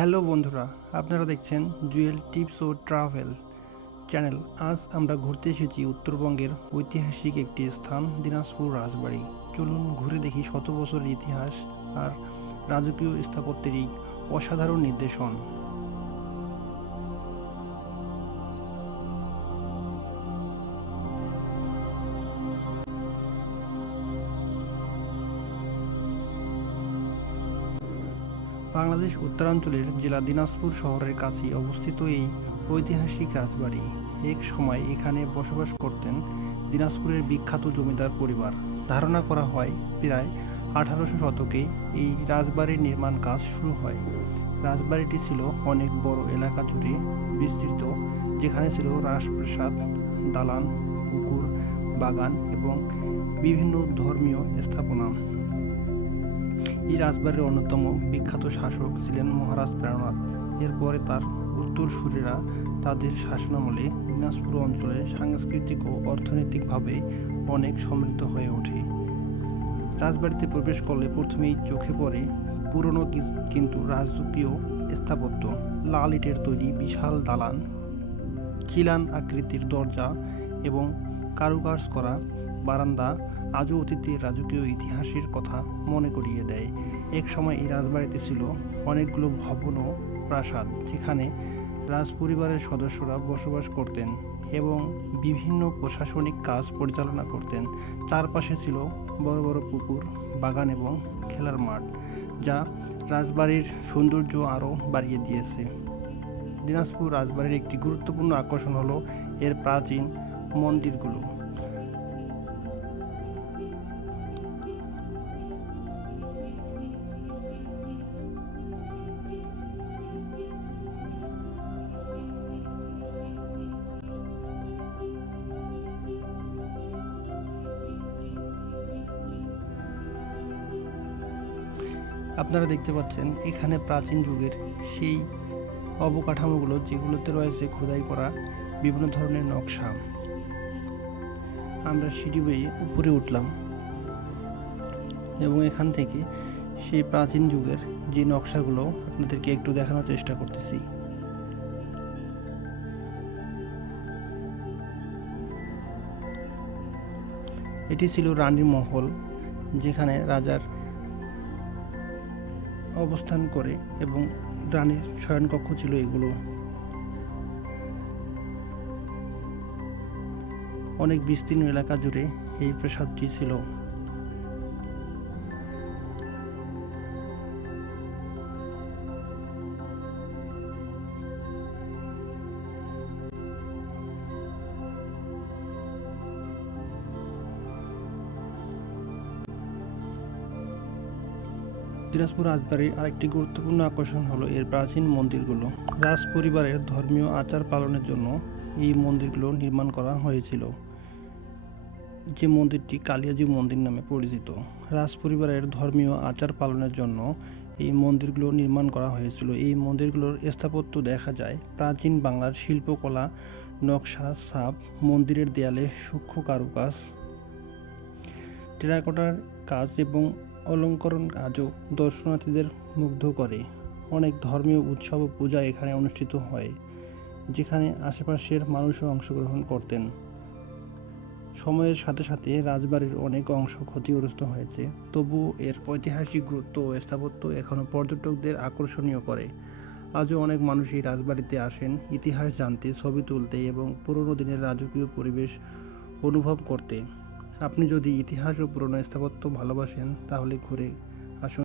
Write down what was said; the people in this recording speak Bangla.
হ্যালো বন্ধুরা, আপনারা দেখছেন জুয়েল টিপস ও ট্রাভেল চ্যানেল। আজ আমরা ঘুরতে এসেছি উত্তরবঙ্গের ঐতিহাসিক একটি স্থান দিনাজপুর রাজবাড়ি। চলুন ঘুরে দেখি শত বছরের ইতিহাস আর রাজকীয় স্থাপত্যের এই অসাধারণ নিদর্শন। বাংলাদেশ উত্তরাঞ্চলের জেলা দিনাজপুর শহরের কাছেই অবস্থিত এই ঐতিহাসিক রাজবাড়ি। এক সময় এখানে বসবাস করতেন দিনাজপুরের বিখ্যাত জমিদার পরিবার। ধারণা করা হয় প্রায় 1800 শতকে এই রাজবাড়ির নির্মাণ কাজ শুরু হয়। রাজবাড়িটি ছিল অনেক বড় এলাকা জুড়ে বিস্তৃত, যেখানে ছিল রাজপ্রাসাদ, দালান, পুকুর, বাগান এবং বিভিন্ন ধর্মীয় স্থাপনা। এই রাজবাড়ির অন্যতম বিখ্যাত শাসক ছিলেন মহারাজ প্রাণনাথ। এরপরে তার উত্তরসূরিরা তাদের শাসনামলে দিনাজপুর অঞ্চলে সাংস্কৃতিক ও অর্থনৈতিকভাবে অনেক সমৃদ্ধ হয়ে ওঠে। রাজবাড়িতে প্রবেশ করলে প্রথমেই চোখে পড়ে পুরনো কিন্তু রাজকীয় স্থাপত্য। লাল ইটের তৈরি বিশাল দালান, খিলান আকৃতির দরজা এবং কারুকাজ করা বারান্দা আজও অতীতের রাজকীয় ইতিহাসের কথা মনে করিয়ে দেয়। এক সময় এই রাজবাড়িতে ছিল অনেকগুলো ভবন ও প্রাসাদ, যেখানে রাজপরিবারের সদস্যরা বসবাস করতেন এবং বিভিন্ন প্রশাসনিক কাজ পরিচালনা করতেন। চারপাশে ছিল বড় বড় পুকুর, বাগান এবং খেলার মাঠ, যা রাজবাড়ির সৌন্দর্য আরও বাড়িয়ে দিয়েছে। দিনাজপুর রাজবাড়ির একটি গুরুত্বপূর্ণ আকর্ষণ হলো এর প্রাচীন মন্দিরগুলো। আপনারা দেখতে পাচ্ছেন এখানে প্রাচীন যুগের সেই অবকাঠামোগুলো, যেগুলোতে রয়েছে খোদাই করা বিভিন্ন ধরনের নকশা। আমরা সিঁড়ি বেয়ে উপরে উঠলাম এবং এখান থেকে সেই প্রাচীন যুগের যে নকশাগুলো আপনাদেরকে একটু দেখানোর চেষ্টা করতেছি। এটি ছিল রানীর মহল, যেখানে রাজার অবস্থান করে এবং রানীর শয়নকক্ষ ছিল এগুলো। অনেক বিস্তীর্ণ এলাকা জুড়ে এই প্রাসাদটি ছিল। দিনাজপুর রাজবাড়ির আরেকটি গুরুত্বপূর্ণ আকর্ষণ হলো এর প্রাচীন মন্দিরগুলো। রাজ পরিবারের ধর্মীয় আচার পালনের জন্য এই মন্দিরগুলো নির্মাণ করা হয়েছিল, যে মন্দিরটি কালিয়াজি মন্দির নামে পরিচিত। রাজ পরিবারের ধর্মীয় আচার পালনের জন্য এই মন্দিরগুলো নির্মাণ করা হয়েছিল। এই মন্দিরগুলোর স্থাপত্য দেখা যায় প্রাচীন বাংলার শিল্পকলা, নকশা, ছাপ, মন্দিরের দেয়ালে সূক্ষ্ম কারুকাজ, টেরাকোটার কাজ এবং অলঙ্করণ আজও দর্শনার্থীদের মুগ্ধ করে। অনেক ধর্মীয় উৎসব ও পূজা এখানে অনুষ্ঠিত হয়, যেখানে আশেপাশের মানুষও অংশগ্রহণ করতেন। সময়ের সাথে সাথে রাজবাড়ির অনেক অংশ ক্ষতিগ্রস্ত হয়েছে, তবুও এর ঐতিহাসিক গুরুত্ব ও স্থাপত্য এখনও পর্যটকদের আকর্ষণীয় করে। আজও অনেক মানুষ এই রাজবাড়িতে আসেন ইতিহাস জানতে, ছবি তুলতে এবং পুরনো দিনের রাজকীয় পরিবেশ অনুভব করতে। আপনি যদি ইতিহাস ও পুরনো স্থাপত্য ভালোবাসেন, তাহলে ঘুরে